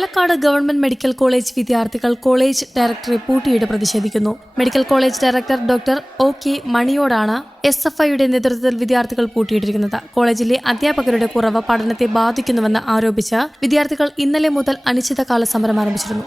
Palakkad government medical college വിദ്യാർത്ഥികൾ college ഡയറക്ടറെ പൂട്ടിയിട്ട് പ്രതിഷേധിക്കുന്നു. Medical college director doctor O K മണിയോടാണ് S F ഐയുടെ നേതൃത്വത്തിൽ വിദ്യാർത്ഥികൾ പൂട്ടിയിട്ടിരിക്കുന്നത്. കോളേജിലെ അധ്യാപകരുടെ കുറവ് പഠനത്തെ ബാധിക്കുന്നുവെന്ന് ആരോപിച്ച് വിദ്യാർത്ഥികൾ ഇന്നലെ മുതൽ അനിശ്ചിതകാല സമരം ആരംഭിച്ചിരുന്നു.